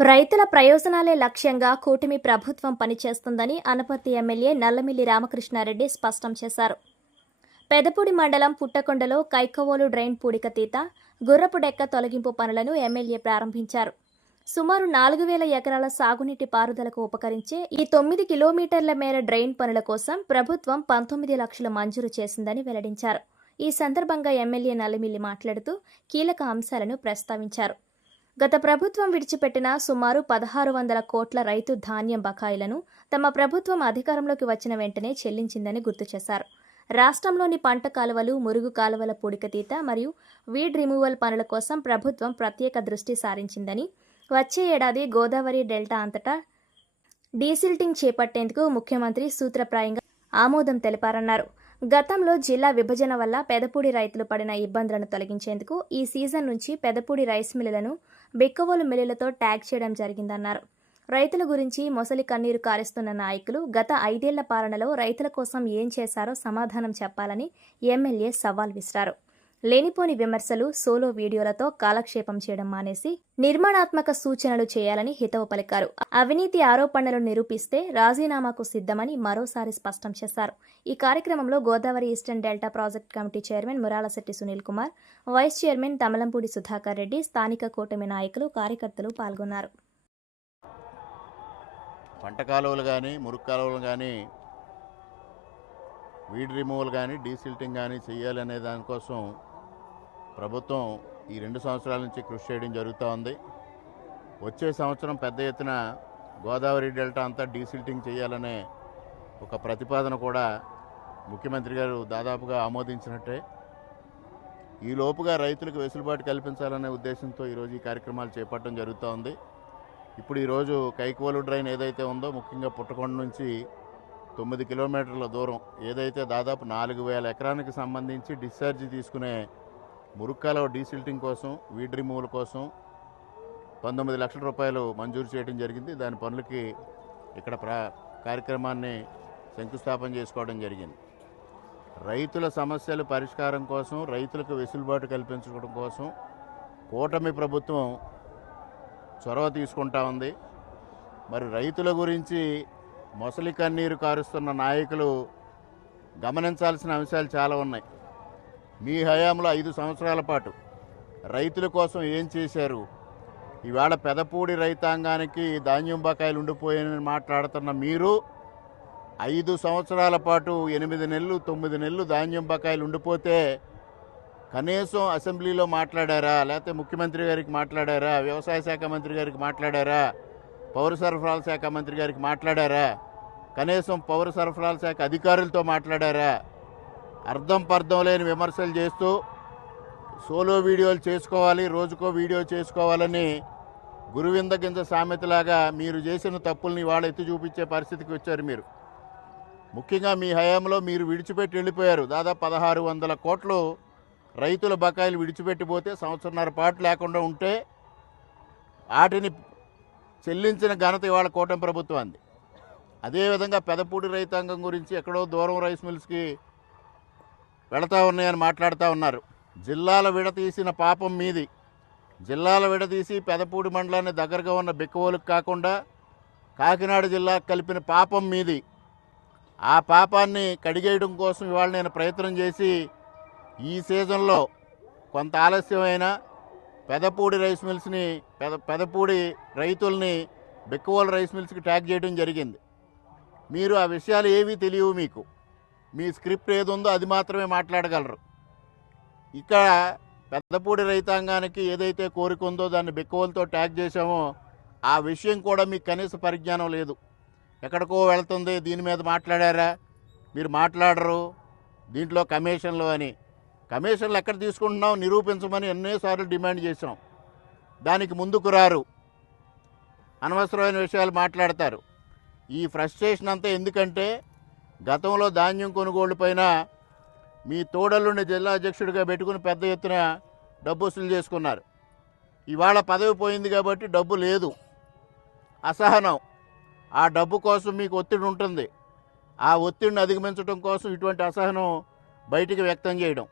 రైతుల ప్రయోజనాలే లక్ష్యంగా కూటమి ప్రభుత్వం పనిచేస్తుందని అనపర్తి ఎమ్మెల్యే నల్లమిల్లి రామకృష్ణారెడ్డి స్పష్టం చేశారు. పెదపూడి మండలం పుట్టకొండలో కైకవోలు డ్రైన్ పూడికతీత, గుర్రపు డెక్క తొలగింపు పనులను ఎమ్మెల్యే ప్రారంభించారు. సుమారు 4,000 ఎకరాల సాగునీటి పారుదలకు ఉపకరించే ఈ 9 కిలోమీటర్ల మేర డ్రైన్ పనుల కోసం ప్రభుత్వం 19 లక్షలు మంజూరు చేసిందని వెల్లడించారు. ఈ సందర్భంగా ఎమ్మెల్యే నల్లమిల్లి మాట్లాడుతూ కీలక అంశాలను ప్రస్తావించారు. గత ప్రభుత్వం విడిచిపెట్టిన సుమారు 1,600 కోట్ల రైతు ధాన్యం బకాయిలను తమ ప్రభుత్వం అధికారంలోకి వచ్చిన వెంటనే చెల్లించిందని గుర్తు చేశారు. రాష్ట్రంలోని పంట కాలువలు, మురుగు కాలువల పూడికతీత మరియు వీడ్ రిమూవల్ పనుల కోసం ప్రభుత్వం ప్రత్యేక దృష్టి సారించిందని, వచ్చే ఏడాది గోదావరి డెల్టా అంతటా డీసిల్టింగ్ చేపట్టేందుకు ముఖ్యమంత్రి సూత్రప్రాయంగా ఆమోదం తెలిపారన్నారు. గతంలో జిల్లా విభజన వల్ల పెదపూడి రైతులు పడిన ఇబ్బందులను తొలగించేందుకు ఈ సీజన్ నుంచి పెదపూడి రైస్ మిల్లులను బెక్కవోలు మిల్లులతో ట్యాగ్ చేయడం జరిగిందన్నారు. రైతుల గురించి మొసలి కన్నీరు కారుస్తున్న నాయకులు గత 5 ఏళ్ల పాలనలో రైతుల కోసం ఏం చేశారో సమాధానం చెప్పాలని ఎమ్మెల్యే సవాల్ విసిరారు. లేనిపోని విమర్శలు, సోలో వీడియోలతో కాలక్షేపం చేయడం మానేసి నిర్మాణాత్మక సూచనలు చేయాలని హితవు పలికారు. అవినీతి ఆరోపణలు నిరూపిస్తే రాజీనామాకు సిద్ధమని మరోసారి స్పష్టం చేశారు. ఈ కార్యక్రమంలో Godavari eastern delta project committee chairman Muralasetti Sunil Kumar, vice chairman Tamalampudi Sudhakar Reddy, స్థానిక కూటమి నాయకులు, కార్యకర్తలు పాల్గొన్నారు. పంట కాలువలు కానీ, మురుగు కాలువలు కానీ, వీడ్ రిమూవల్ కానీ, డీసిల్టింగ్ కానీ చేయాలనే దానికోసం ప్రభుత్వం ఈ 2 సంవత్సరాల నుంచి కృషి చేయడం జరుగుతూ ఉంది. వచ్చే సంవత్సరం పెద్ద ఎత్తున గోదావరి డెల్టా అంతా డీసిల్టింగ్ చేయాలనే ఒక ప్రతిపాదన కూడా ముఖ్యమంత్రి గారు దాదాపుగా ఆమోదించినట్టే. ఈ లోపుగా రైతులకు వెసులుబాటు కల్పించాలనే ఉద్దేశంతో ఈరోజు ఈ కార్యక్రమాలు చేపట్టడం జరుగుతూ ఉంది. ఇప్పుడు ఈరోజు కైకవోలు డ్రైన్ ఏదైతే ఉందో, ముఖ్యంగా పుట్టకొండ నుంచి 9 కిలోమీటర్ల దూరం ఏదైతే దాదాపు 4,000 ఎకరానికి సంబంధించి డిశ్చార్జ్ తీసుకునే మురుక్కాలువ డీసిల్టింగ్ కోసం, వీడ్ రిమూవల్ కోసం 19 లక్షల రూపాయలు మంజూరు చేయడం జరిగింది. దాని పనులకి ఇక్కడ కార్యక్రమాన్ని శంకుస్థాపన చేసుకోవడం జరిగింది. రైతుల సమస్యల పరిష్కారం కోసం, రైతులకు వెసులుబాటు కల్పించడం కోసం కూటమి ప్రభుత్వం చొరవ తీసుకుంటా ఉంది. మరి రైతుల గురించి మొసలి కన్నీరు కారుస్తున్న నాయకులు గమనించాల్సిన అంశాలు చాలా ఉన్నాయి. మీ హయాంలో 5 సంవత్సరాల పాటు రైతుల కోసం ఏం చేశారు? ఇవాళ పెదపూడి రైతాంగానికి ధాన్యం బకాయిలు ఉండిపోయాయని మాట్లాడుతున్న మీరు 5 సంవత్సరాల పాటు 8 నెలలు 9 నెలలు ధాన్యం బకాయిలు ఉండిపోతే కనీసం అసెంబ్లీలో మాట్లాడారా? లేకపోతే ముఖ్యమంత్రి గారికి మాట్లాడారా? వ్యవసాయ శాఖ మంత్రి గారికి మాట్లాడారా? పౌర సరఫరాల శాఖ మంత్రి గారికి మాట్లాడారా? కనీసం పౌర సరఫరాల శాఖ అధికారులతో మాట్లాడారా? అర్థం పర్థం లేని విమర్శలు చేస్తూ సోలో వీడియోలు చేసుకోవాలి, రోజుకో వీడియో చేసుకోవాలని గురువింద గింజ సామెతలాగా మీరు చేసిన తప్పుల్ని వాళ్ళ ఎత్తి చూపించే పరిస్థితికి వచ్చారు. మీరు ముఖ్యంగా మీ హయాంలో మీరు విడిచిపెట్టి వెళ్ళిపోయారు. దాదాపు 1,600 కోట్లు రైతుల బకాయిలు విడిచిపెట్టిపోతే సంవత్సరన్నర పాటు లేకుండా ఉంటే వాటిని చెల్లించిన ఘనత ఇవాళ కూటమి ప్రభుత్వాన్ని. అదేవిధంగా పెదపూడి రైతాంగం గురించి ఎక్కడో దూరం రైస్ మిల్స్కి వెళతా ఉన్నాయని మాట్లాడుతూ ఉన్నారు. జిల్లాల విడతీసిన పాపం మీది. జిల్లాల విడతీసి పెదపూడి మండలాన్ని దగ్గరగా ఉన్న బెక్కవోలుకు కాకుండా కాకినాడ జిల్లాకు కలిపిన పాపం మీది. ఆ పాపాన్ని కడిగేయడం కోసం ఇవాళ నేను ప్రయత్నం చేసి ఈ సీజన్లో కొంత ఆలస్యమైన పెదపూడి రైస్ మిల్స్ని, పెదపూడి రైతుల్ని బెక్కవోలు రైస్ మిల్స్కి ట్యాగ్ చేయడం జరిగింది. మీరు ఆ విషయాలు ఏవీ తెలియవు. మీకు మీ స్క్రిప్ట్ ఏది ఉందో అది మాత్రమే మాట్లాడగలరు. ఇక్కడ పెద్దపూడి రైతాంగానికి ఏదైతే కోరిక ఉందో దాన్ని బెక్కవోలుతో ట్యాగ్ చేశామో ఆ విషయం కూడా మీకు కనీస పరిజ్ఞానం లేదు. ఎక్కడికో వెళ్తుంది, దీని మీద మాట్లాడారా? మీరు మాట్లాడరు. దీంట్లో కమిషన్లు అని, కమిషన్లు ఎక్కడ తీసుకుంటున్నాం నిరూపించమని ఎన్నోసార్లు డిమాండ్ చేశాం. దానికి ముందుకు రారు, అనవసరమైన విషయాలు మాట్లాడతారు. ఈ ఫ్రస్ట్రేషన్ అంతా ఎందుకంటే గతంలో ధాన్యం కొనుగోళ్ల పైన మీ తోడలుండి జిల్లా అధ్యక్షుడిగా పెట్టుకుని పెద్ద ఎత్తున డబ్బు వసూలు చేసుకున్నారు. ఇవాళ పదవి పోయింది కాబట్టి డబ్బు లేదు, అసహనం. ఆ డబ్బు కోసం మీకు ఒత్తిడి ఉంటుంది. ఆ ఒత్తిడిని అధిగమించడం కోసం ఇటువంటి అసహనం బయటికి వ్యక్తం చేయడం.